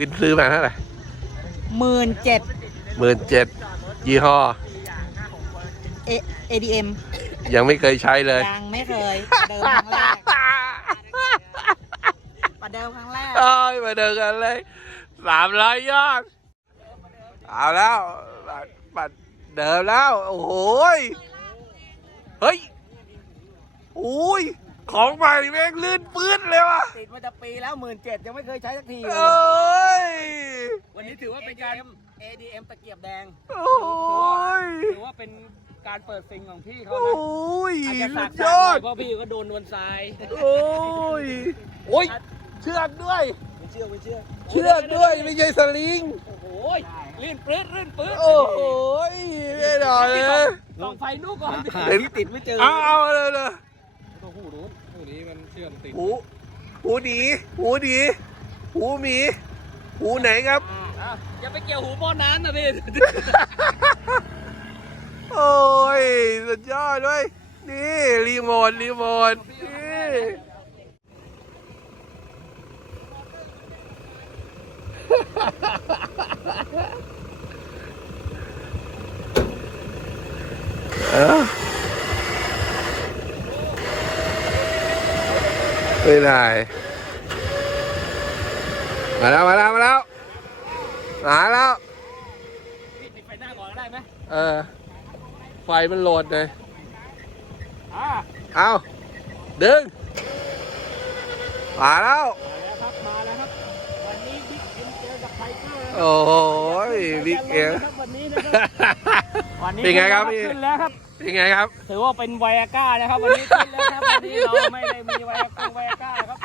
วินซื้อมาเท่าไหร่หมื่นเจ็ดหมื่นเจ็ดยี่ห้อ ADM ยังไม่เคยใช้เลย ยังไม่เคยเดิมครั้งแรกประเดิมครั้งแรกเอ้ยมาเดินกันเลยสามร้อยยอด เอาแล้วบัตรบัตรเดิมแล้ว โอ้โหยเฮ้ยโอ้ย ของใหม่แม่งลื่นปื้ดเลยว่ะติดมาจะปีแล้วหมื่นเจ็ดยังไม่เคยใช้สักทีเอ้ย วันนี้ถือว่าเป็นการ ADM ตะเกียบแดง โอ้ย ถือว่าเป็นการเปิดซิงของพี่เขาโอ้นะยอาจจะสุสักดๆยอดเพราะพี่ก็โดนนวลทรายโอ้ย โอ้ย เชือกด้วย ไม่เชื่อไม่เชื่อเชือกด้วยไม่ใช่สลิง โอ้โหลื่นปลื้ดลื่นปลื้ดโอ้โหไม่หน่อยเลยส่องไฟนูกก่อนเห็นที่ติดไม่เจอ เอาเอาเลยเลยตัว หูนู้นหูนี้มันเชื่อมติดหูหูดี หูดี หูหมี หูไหนครับ อย่าไปเกี่ยวหูหม้อน้ำนะพี่ โอ้ย สุดยอดด้วย นี่รีโมทรีโมทนี่เอ้า ไม่ได้ มาแล้ว มาแล้ว มาแล้ว มาแล้วพี่ติดไฟหน้าก่อนก็ได้ไหมเออ ไฟมันโหลดเลยอ่าเอาดึง มาแล้ว โอ้ยบิ๊กเอ็มวันนี้นะครับวันนี้เป็นไงครับพี่ขึ้นแล้วครับเป็นไงครับ ถือว่าเป็นไวอาก้านะครับ วันนี้ขึ้นแล้วครับวันนี้เราไม่ได้มีไวอาก้าไวอาก้าครับ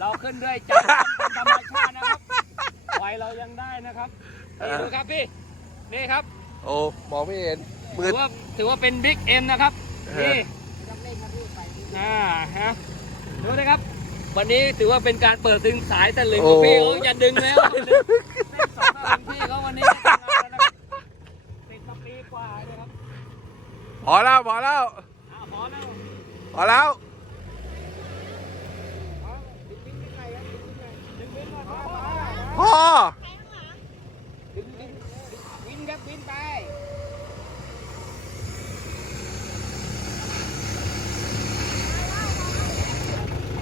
เราขึ้นด้วยใจเป็นธรรมชาตินะครับไวเรายังได้นะครับนี่ดูครับพี่นี่ครับ โอ้มองไม่เห็นมืถืดอว่าถือว่าเป็นบิ๊กเอ็มนะครับเออนี่อ่าฮะดูนะครับ วันนี้ถือว่าเป็นการเปิดดึงสายตะลึงของพี่เขาอย่าดึงแล้วอย่าดึงเส้นสองตะลึงพี่เขาวันนี้ทำงานแล้วนะครับเป็นมาปีกว่าเลยครับพอแล้วพอแล้วอ่าพอแล้วพอแล้วพอ วินครับวินไป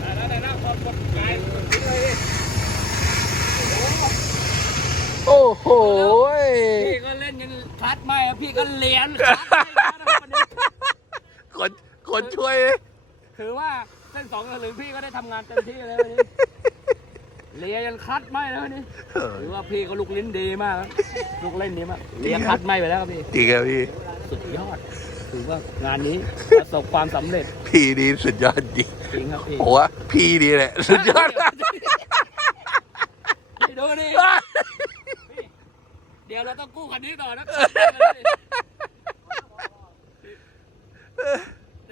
ได้แล้วได้แล้วกดกดไปกดวินเลย โอ้โหย พี่ก็เล่นยัง คัดไม่อะพี่ก็เลียนคัดไม่แล้วนะครับวันนี้คนคนช่วย ถือว่าเส้นสองตะลึงพี่ก็ได้ทำงานเต็มที่เลยวันนี้เลียยันคัดไม่แล้ววันนี้ถือว่าพี่ก็ลูกลิ้นดีมากครับลูกเล่นดีมากเลียคัดไม่ไปแล้วครับพี่จริงครับพี่ สุดยอด ถือว่างานนี้ประสบความสำเร็จพี่ดีสุดยอดจริงจริงครับพี่โอ้ว่าพี่ดีแหละสุดยอด นี่ดูนี่เดี๋ยวเราต้องกู้คันนี้ต่อนะ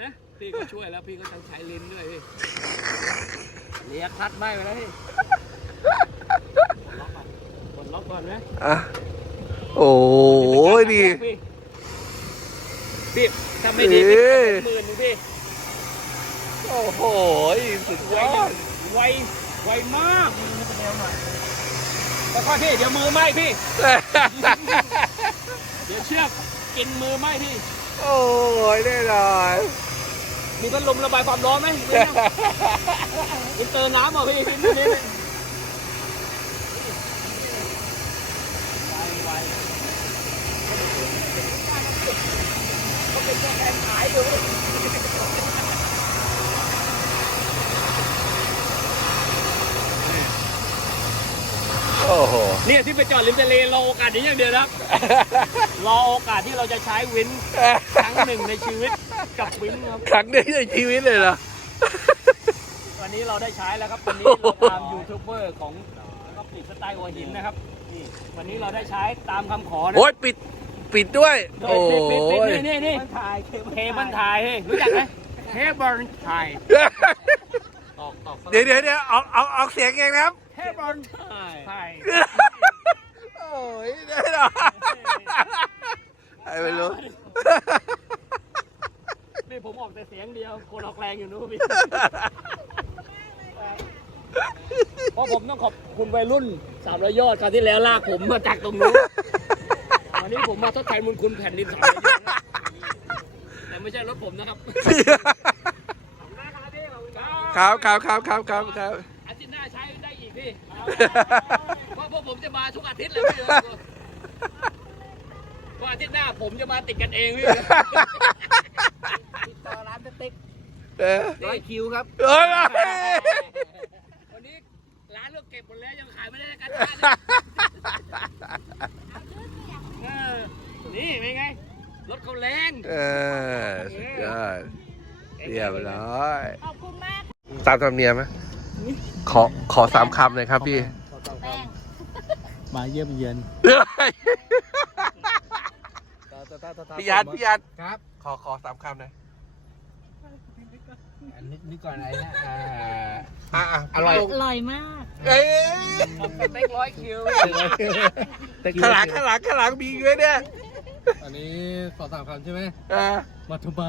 นะพี่ก็ช่วยแล้วพี่ก็ต้องใช้ลิ้นด้วยพี่เลียคัดไม่ไปแล้วพี่กดล็อกก่อนไหมอะโอ้ยดีพี่พี่ถ้าไม่ดีพี่หมื่นหนึงพี่โอ้โหสุดยไวอดไวไวมาก แล้วก็พี่เดี๋ยวมือไหมพี่ เดี๋ยวเชือกกินมือไหมพี่ โอ้ยแน่นอนมีพัดลมระบายความร้อนไหมมีนะมีเติมน้ำเหรอพี่นี่นี่ไวก็เป็นตัวแทนขายดู โอ้โห เนี่ยที่ไปจอดริมทะเลรอโอกาสนี้อย่างเดียวนะครับ รอโอกาสที่เราจะใช้วินครั้งหนึ่งในชีวิตกับวินครับ ครั้งนี้ในชีวิตเลยเหรอ วันนี้เราได้ใช้แล้วครับ วันนี้เราตามยูทูบเบอร์ของแล้วก็ปิดสไตล์หัวหินนะครับนี่วันนี้เราได้ใช้ตามคำขอนะโอ้ยปิดปิดด้วย โอ้ปิดปิดปิดยนี่นี่นี่เคเบิลไทยเฮ้ยรู้จักไหมเคเบิลไทยตอกตอก เดี๋ยวเดี๋ยวเดี๋ยวเอาเอาเอาเสียงเองนะครับ เคเบิลไทยโอ้ยแน่นอนไอ้ไม่รู้นี่ผมออกแต่เสียงเดียว คนออกแรงอยู่นู้นพี่เพราะผมต้องขอบคุณวัยรุ่นสามร้อยยอดคราวที่แล้วลากผมมาจากตรงนู้นวันนี้ผมมาทดแทนบุญคุณแผ่นดินสามร้อยยอดนะแต่ไม่ใช่รถผมนะครับ ครับครับครับครับครับครับ ได้อีกพี่เพราะพวกผมจะมาทุกอาทิตย์เลยพี่เพราะอาทิตย์หน้าผมจะมาติดกันเองพี่ติดต่อร้านติ๊กเออร้อยคิวครับ เอ้ยวันนี้ร้านเลือกเก็บหมดแล้วยังขายไม่ได้กันเออนี่เป็นไง รถเขาแรง เออสุดยอดเรียบร้อย ขอบคุณมาก ตามธรรมเนียมไหม ขอขอสามคำเลยครับพี่ แป้งมาเยี่ยมเยือนพี่ยัดพี่ยัดครับขอขอสามคำหน่อยอันนี้นี่ก่อนอะไรนะอ่าอะอะอร่อยอร่อยมากเอ้ยสเต็กร้อยคิวข้างหลังข้างหลังข้างหลังมีอีกไหมเนี่ยอันนี้สองสามคำใช่ไหมอะมาทำไม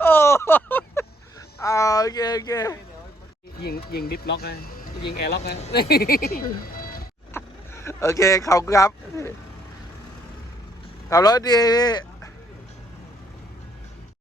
โอ้เอาโอเคโอเคยิงยิงดิฟล็อกนะยิงแอร์ล็อกนะโอเคขอบคุณครับขับรถดีพี่